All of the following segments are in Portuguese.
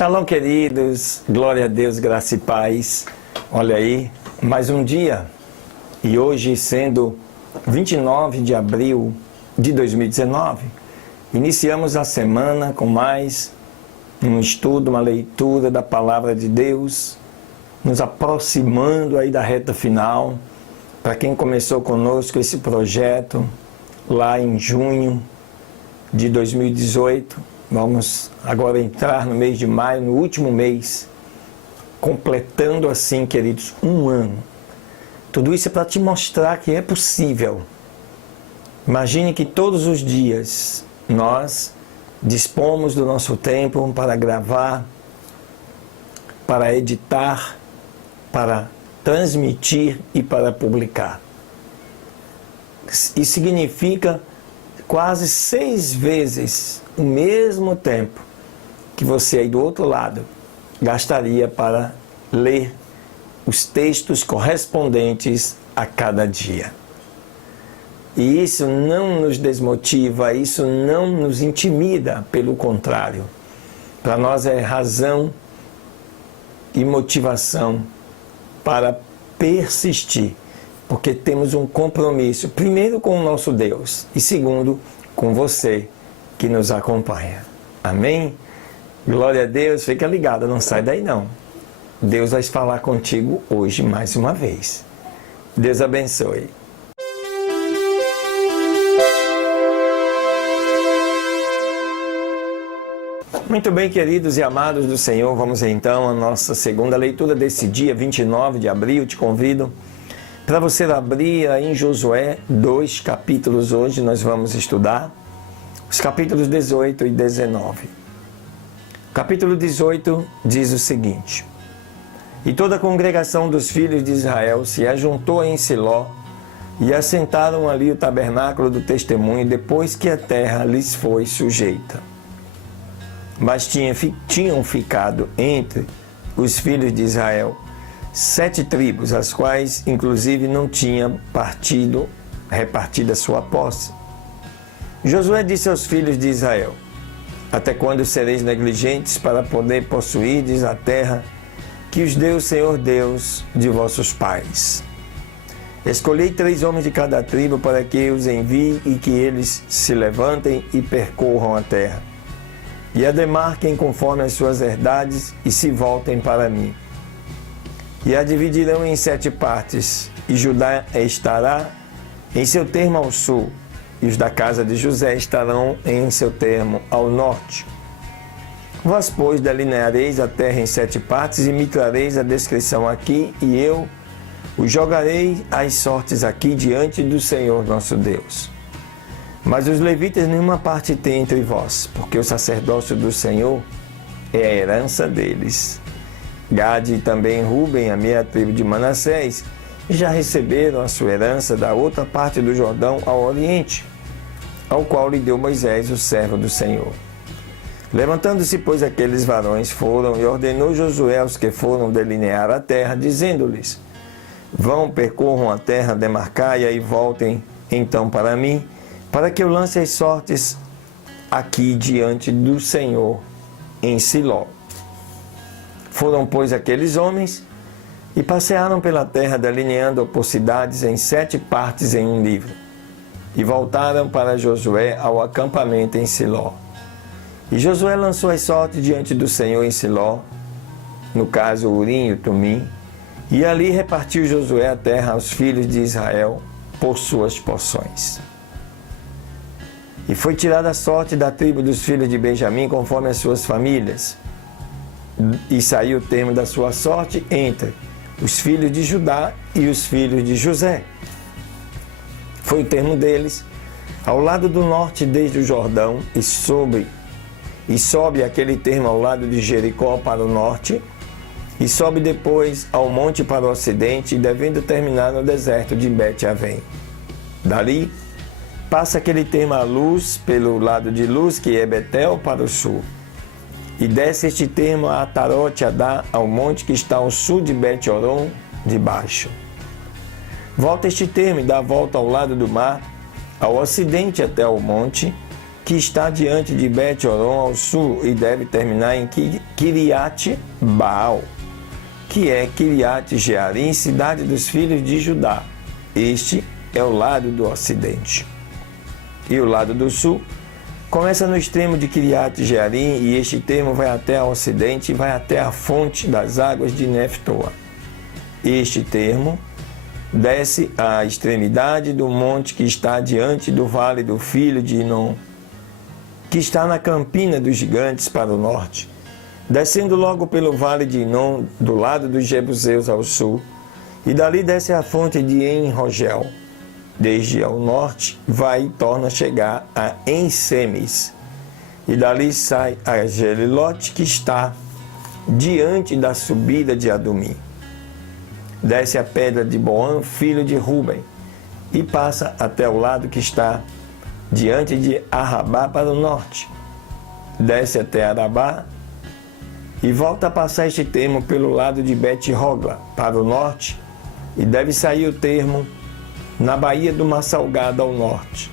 Shalom, queridos, glória a Deus, graça e paz. Olha aí, mais um dia, e hoje sendo 29 de abril de 2019, iniciamos a semana com mais um estudo, uma leitura da Palavra de Deus, nos aproximando aí da reta final. Para quem começou conosco esse projeto lá em junho de 2018, vamos agora entrar no mês de maio, no último mês, completando assim, queridos, um ano. Tudo isso é para te mostrar que é possível. Imagine que todos os dias nós dispomos do nosso tempo para gravar, para editar, para transmitir e para publicar. Isso significa quase 6 vezes o mesmo tempo que você aí do outro lado gastaria para ler os textos correspondentes a cada dia. E isso não nos desmotiva, isso não nos intimida, pelo contrário. Para nós é razão e motivação para persistir, porque temos um compromisso, primeiro com o nosso Deus e segundo com você que nos acompanha. Amém? Glória a Deus, fica ligado, não sai daí não. Deus vai falar contigo hoje mais uma vez. Deus abençoe. Muito bem, queridos e amados do Senhor, vamos então à nossa segunda leitura desse dia, 29 de abril. Te convido para você abrir em Josué 2 capítulos. Hoje nós vamos estudar os capítulos 18 e 19. O capítulo 18 diz o seguinte: E toda a congregação dos filhos de Israel se ajuntou em Siló e assentaram ali o tabernáculo do testemunho depois que a terra lhes foi sujeita. Mas tinham ficado entre os filhos de Israel 7 tribos, as quais inclusive não tinham repartido a sua posse. Josué disse aos filhos de Israel: Até quando sereis negligentes para poder possuirdes a terra que os deu o Senhor Deus de vossos pais? Escolhei 3 homens de cada tribo para que eu os envie e que eles se levantem e percorram a terra, e a demarquem conforme as suas herdades e se voltem para mim. E a dividirão em 7 partes, e Judá estará em seu termo ao sul, e os da casa de José estarão em seu termo ao norte. Vós, pois, delineareis a terra em 7 partes, e me trareis a descrição aqui, e eu os jogarei às sortes aqui diante do Senhor nosso Deus. Mas os levitas nenhuma parte têm entre vós, porque o sacerdócio do Senhor é a herança deles. Gade e também Ruben, a meia tribo de Manassés, já receberam a sua herança da outra parte do Jordão ao oriente, ao qual lhe deu Moisés, o servo do Senhor. Levantando-se, pois, aqueles varões foram e ordenou Josué aos que foram delinear a terra, dizendo-lhes: Vão, percorram a terra, demarcai-a e voltem então para mim, para que eu lance as sortes aqui diante do Senhor em Siló. Foram, pois, aqueles homens e passearam pela terra, delineando por cidades em 7 partes em um livro. E voltaram para Josué ao acampamento em Siló. E Josué lançou as sortes diante do Senhor em Siló, no caso Urim e Tumim, e ali repartiu Josué a terra aos filhos de Israel por suas porções. E foi tirada a sorte da tribo dos filhos de Benjamim conforme as suas famílias. E saiu o termo da sua sorte entre os filhos de Judá e os filhos de José. Foi o termo deles ao lado do norte desde o Jordão e sobe aquele termo ao lado de Jericó para o norte e sobe depois ao monte para o ocidente, devendo terminar no deserto de Bet-Avém. Dali passa aquele termo à luz pelo lado de Luz, que é Betel, para o sul. E desce este termo a Atarote Adá, ao monte que está ao sul de Bet-Horon, de baixo. Volta este termo e dá a volta ao lado do mar, ao ocidente até ao monte, que está diante de Bet-Horon ao sul e deve terminar em Kiriat Baal, que é Kiriat Jearim, cidade dos filhos de Judá. Este é o lado do ocidente. E o lado do sul começa no extremo de Kiriat Jearim, e este termo vai até o ocidente e vai até a fonte das águas de Neftoa. Este termo desce à extremidade do monte que está diante do vale do filho de Inom, que está na campina dos gigantes para o norte, descendo logo pelo vale de Inom, do lado dos Jebuseus ao sul, e dali desce a fonte de En-Rogel. Desde ao norte vai e torna a chegar a En-Semes, e dali sai a Gelilote, que está diante da subida de Adumim. Desce a pedra de Boã, filho de Ruben, e passa até o lado que está diante de Arrabá para o norte. Desce até Arabá e volta a passar este termo pelo lado de Bet-Hogla para o norte, e deve sair o termo na baía do Mar Salgado ao norte,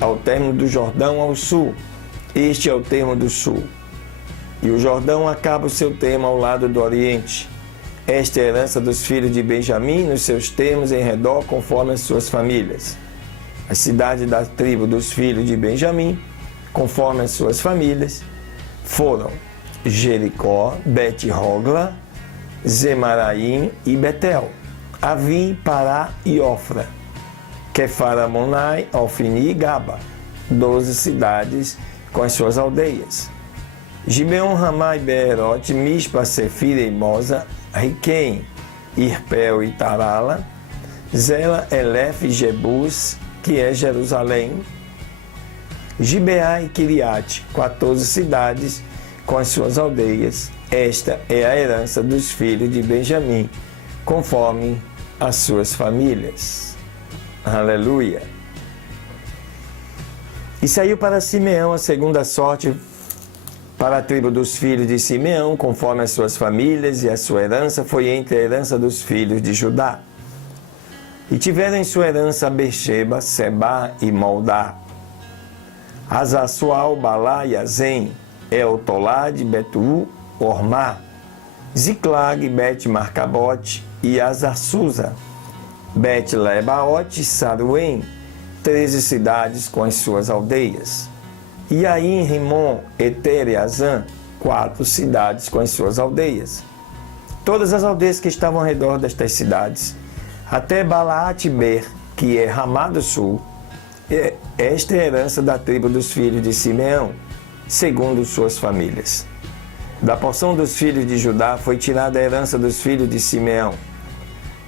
ao término do Jordão ao sul. Este é o termo do sul. E o Jordão acaba o seu termo ao lado do oriente. Esta é a herança dos filhos de Benjamim, nos seus termos em redor, conforme as suas famílias. As cidades da tribo dos filhos de Benjamim, conforme as suas famílias, foram Jericó, Bet-Hogla, Zemaraim e Betel, Avim, Pará e Ofra, Quefaramonai, Alfini e Gaba, 12 cidades com as suas aldeias. Gibeon, Ramá e Beerote, Mispa, Sefira e Moza, Riquém, Irpel e Tarala, Zela, Elef e Jebus, que é Jerusalém, Gibeá e Kiriate, 14 cidades com as suas aldeias. Esta é a herança dos filhos de Benjamim, conforme as suas famílias. Aleluia! E saiu para Simeão a segunda sorte, para a tribo dos filhos de Simeão, conforme as suas famílias, e a sua herança foi entre a herança dos filhos de Judá. E tiveram em sua herança Beersheba, Sebá e Moldá, Azassual, Balá e Azem, Eltolad, Betu, Ormá, Ziclag, Bet-Marcabote e Azassusa, Bet-Lebaote e Saruém, 13 cidades com as suas aldeias. E Aim, Rimon, Eter e Azã, 4 cidades com as suas aldeias. Todas as aldeias que estavam ao redor destas cidades, até Balaat-Ber, que é Ramá do sul, esta é a herança da tribo dos filhos de Simeão, segundo suas famílias. Da porção dos filhos de Judá foi tirada a herança dos filhos de Simeão,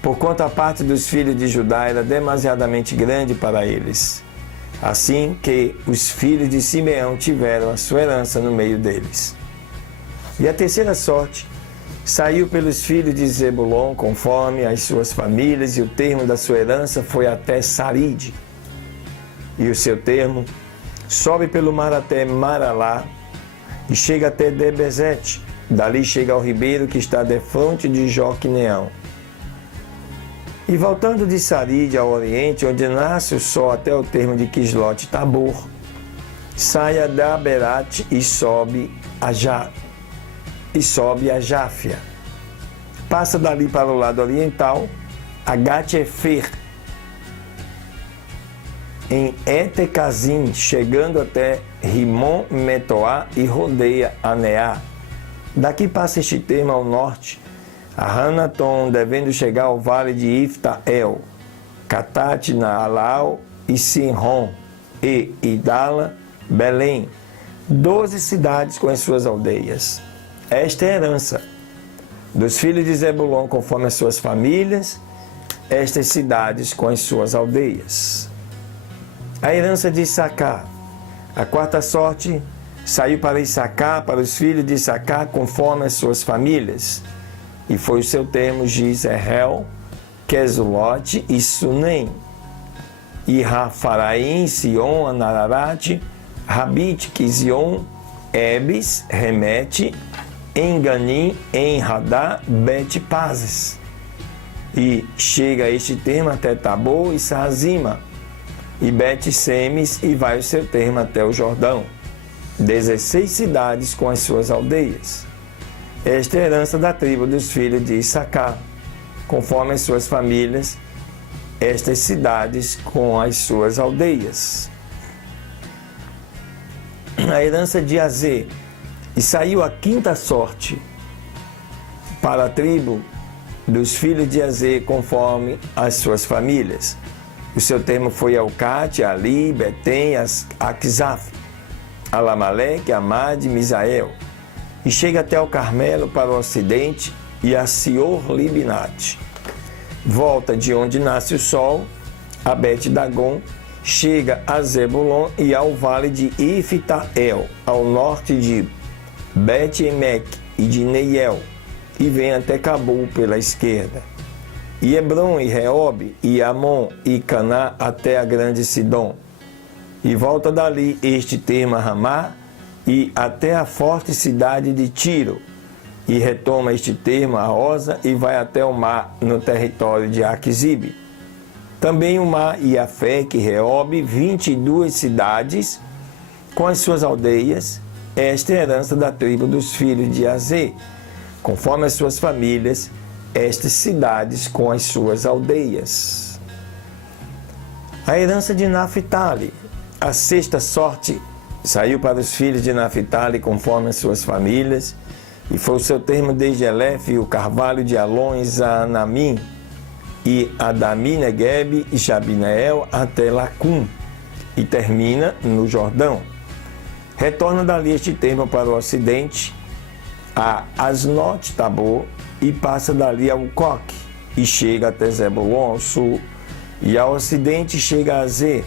porquanto a parte dos filhos de Judá era demasiadamente grande para eles. Assim que os filhos de Simeão tiveram a sua herança no meio deles. E a terceira sorte saiu pelos filhos de Zebulon, conforme as suas famílias, e o termo da sua herança foi até Saride. E o seu termo sobe pelo mar até Maralá e chega até Debezete. Dali chega ao ribeiro que está defronte de Joquineão. E voltando de Saride ao oriente, onde nasce o sol até o termo de Quislote Tabor, sai a Daberat e sobe a Jáfia. Passa dali para o lado oriental, a Gat-Efer, em Etecazim, chegando até Rimon, Metoá e rodeia Aneá. Daqui passa este termo ao norte, a Hanaton, devendo chegar ao vale de Iftael, Catate, Naalau e Sinron, e Idala, Belém, 12 cidades com as suas aldeias. Esta é a herança dos filhos de Zebulon, conforme as suas famílias, estas cidades com as suas aldeias. A herança de Issacar. A quarta sorte saiu para Issacar, para os filhos de Issacar, conforme as suas famílias. E foi o seu termo Gisrael, Quesulote e Sunem. E Rafaraim, Sion, Anararat, Rabit, Kizion, Ebes, Remete, Enganim, Enradá, Bet-Pazes. E chega este termo até Tabor e Saazima, e Bet-Semes, e vai o seu termo até o Jordão. 16 cidades com as suas aldeias. Esta é a herança da tribo dos filhos de Issacar, conforme as suas famílias, estas cidades com as suas aldeias. A herança de Azer. E saiu a quinta sorte para a tribo dos filhos de Azer, conforme as suas famílias. O seu termo foi Elcate, Ali, Betem, Aquisaf, Alamaleque, Amad, Misael, e chega até o Carmelo para o ocidente e a Sior-Libnate. Volta de onde nasce o sol, a Bet-Dagon, chega a Zebulon e ao vale de Iftael, ao norte de Bet-Emek e de Neiel, e vem até Cabul pela esquerda. E Hebron, e Reob, e Amon, e Caná, até a grande Sidom. E volta dali este termo a Ramá, e até a forte cidade de Tiro. E retoma este termo a Osa, e vai até o mar, no território de Aquisibe. Também o mar e Afec, Reob, 22 cidades, com as suas aldeias. Esta é a herança da tribo dos filhos de Azer, conforme as suas famílias, estas cidades com as suas aldeias. A herança de Naphtali. A sexta sorte saiu para os filhos de Naphtali, conforme as suas famílias, e foi o seu termo desde Elef, o carvalho de Alon, Zanamim, e Adami, Negueb e Jabineel até Lacum, e termina no Jordão. Retorna dali este termo para o ocidente, a Asnot Tabor, e passa dali ao Coque, e chega até Zebulon ao sul, e ao ocidente chega a Azer,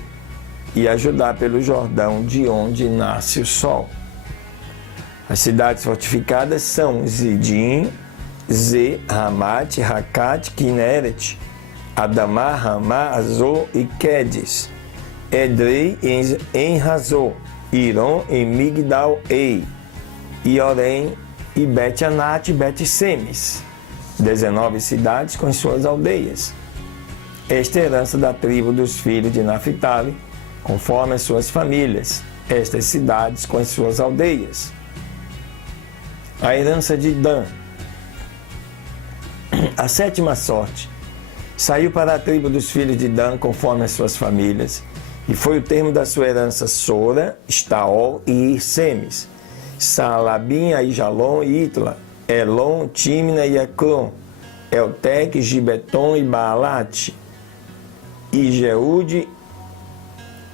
e a Judá pelo Jordão, de onde nasce o sol. As cidades fortificadas são Zidim, Ze, Ramat, Racat, Kineret, Adamá, Ramá, Azor e Quedes, Edrei em Razor, Iron em Migdal-Ei, Iorém e Bet-Anat e Bet-Semes, 19 cidades com suas aldeias. Esta é a herança da tribo dos filhos de Naphtali, conforme as suas famílias, estas cidades com as suas aldeias. A herança de Dan. A sétima sorte saiu para a tribo dos filhos de Dan, conforme as suas famílias, e foi o termo da sua herança Sora, Estaol e Semes, Saalabim, Aijalon e Itla, Elon, Timna e Ecrom, Eltec, Gibeton e Baalat, e Jeude,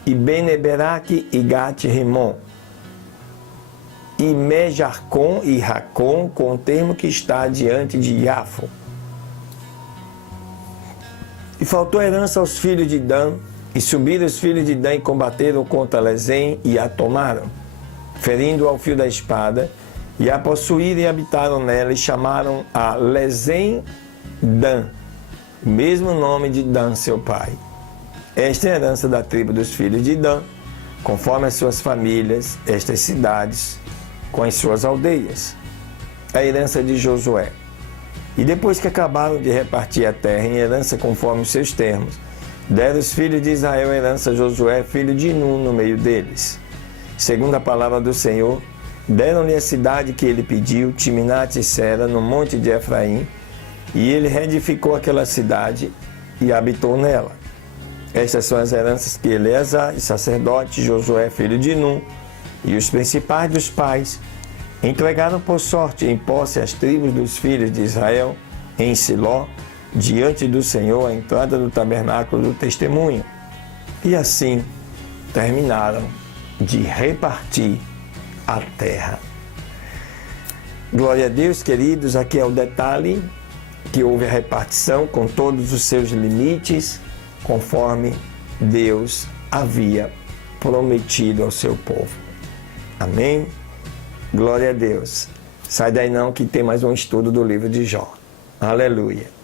e Beneberaque e Gat-Rimon, e Mejarcon e Racon, com o termo que está diante de Iafo. E faltou herança aos filhos de Dan, e subiram os filhos de Dan e combateram contra Lezem e a tomaram, ferindo ao fio da espada, e a possuíram e habitaram nela, e chamaram a Lezem Dan, o mesmo nome de Dan, seu pai. Esta é a herança da tribo dos filhos de Dan, conforme as suas famílias, estas cidades, com as suas aldeias. A herança de Josué. E depois que acabaram de repartir a terra em herança conforme os seus termos, deram os filhos de Israel a herança a Josué, filho de Nun, no meio deles. Segundo a palavra do Senhor, deram-lhe a cidade que ele pediu, Timnat e Sera, no monte de Efraim, e ele reedificou aquela cidade e habitou nela. Estas são as heranças que Eleazar, e sacerdote, Josué, filho de Nun, e os principais dos pais entregaram por sorte em posse as tribos dos filhos de Israel em Siló, diante do Senhor, à entrada do tabernáculo do testemunho. E assim terminaram de repartir a terra. Glória a Deus, queridos, aqui é o detalhe que houve a repartição com todos os seus limites, conforme Deus havia prometido ao seu povo. Amém? Glória a Deus. Sai daí não que tem mais um estudo do livro de Jó. Aleluia.